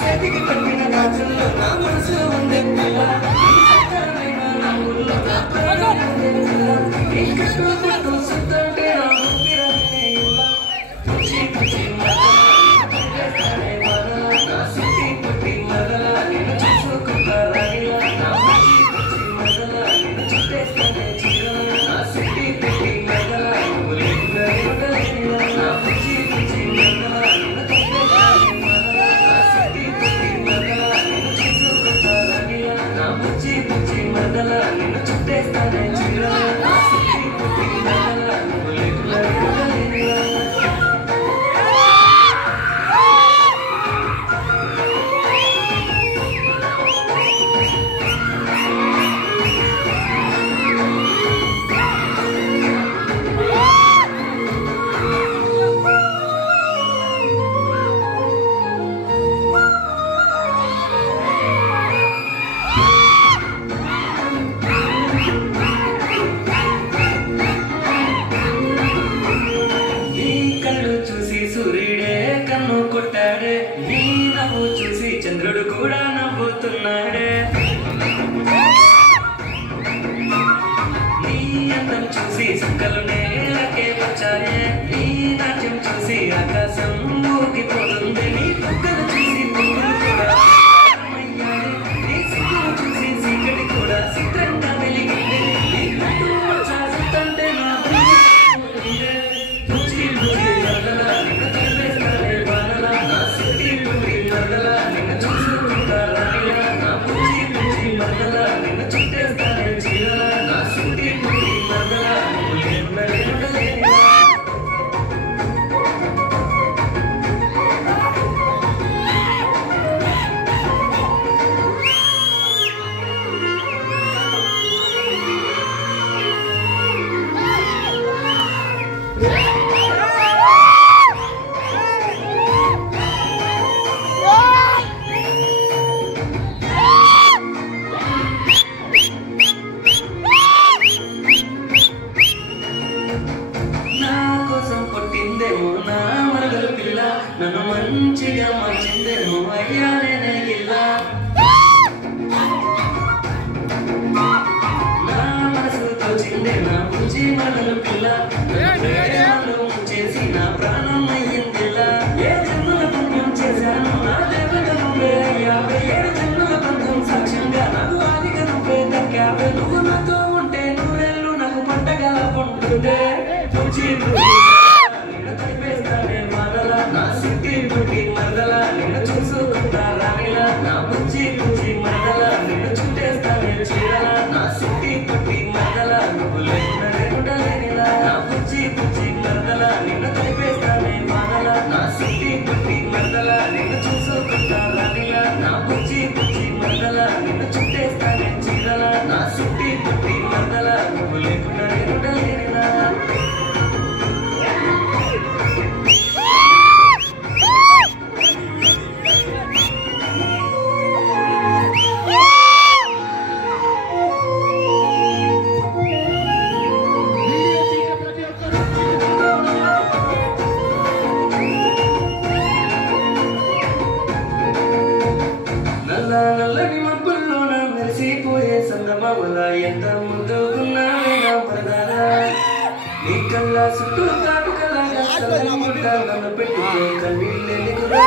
చేతికి పట్టిన గాజుల్లో నా మనసు ఉండే పిల్ల నా ఊళ్ళో ఈ కృష్ణ పట్టు సుత్తంటే నా ఊపిరనే ఇలా పుచ్చి పుచ్చి మదలానే నా సిటీ పుట్టి మదలా నిన్ను చూసుకుంటా రాగిలా నా పుచ్చి పుచ్చి మదలా నిన్ను చుట్టేస్తానే చీరలా నా సిటీ పుట్టి మదలా నువ్వు లేకుండా ఉండలేనిలా నా పుచ్చి పుచ్చి మదలా నిన్ను చుట్టేస్తానే మదలా నా సిటీ పుట్టి మదలా నిన్ను చూసుకుంటా రాగిలా నా పుచ్చి పుచ్చి మదలా నిన్ను చుట్టేస్తానే చీరలా నా సిటీ పుట్టి మదలా నువ్వు లేకుండా ఉండలేనిలా సూర్యుడే కన్ను కొట్టాడే నీ నవ్వు చూసి చంద్రుడు కూడా నవ్వుతున్నాడే నీ అందం చూసి సుక్కలు నేలకే వచ్చాయే నీ నాట్యం చూసి ఆకాశం ఊగిపోతుంది నీ బుగ్గలు చూసి పువ్వులు కూడా అయ్యాయి నీ సిగ్గులు చూసి చీకటి కూడా చిత్రంగా వెలిగింది నీ కట్టు వచ్చాసంటే నా నన్ను మంచిగా మార్చిందేమో అయ్యానే ఇలా నా మనసు తోచిందే నా ముంచి మనలు పిల్ల చేసి నా ప్రాణం అయ్యిందిలా ఏ జన్మల పుణ్యం చేశాను నా దేవత నువ్వే అయ్యావే 7 జన్మల బంధం సాక్ష్యంగా నాకు ఆదిగా నువ్వే దక్కావే నువ్వు నాతో ఉంటే నూరేళ్ళు నాకు పంటగా ఉంటుందే నా సిటీ పుట్టి మరదలా నిన్ను చూసుకుంటా రానిలా నా బుజ్జి బుజ్జి మరదలా నిన్ను చుట్టేస్తానే చీరలా నా సిటీ పుట్టి మరదలా నువ్వు లేకుండా ఉండలేనిలా నా బుజ్జి బుజ్జి మరదలా నిన్ను కలిపేస్తానే మానలా నా సిటీ పుట్టి మరదలా నిన్ను చూసుకుంటా రానిలా నా బుజ్జి బుజ్జి మరదలా నిన్ను చుట్టేస్తానే చీరలా నా సిటీ పుట్టి మరదలా నువ్వు లేకుండా ఉండలేనిలా నల్లని మబ్బుల్లోన మెరిసిపోయే సందమామల ఎంత ముందుకున్నావే నా పరదారా నీ కళ్ళ చుట్టూ కాటుకలాగా నన్ను పెట్టుకో కన్నీళ్ళెందుకురా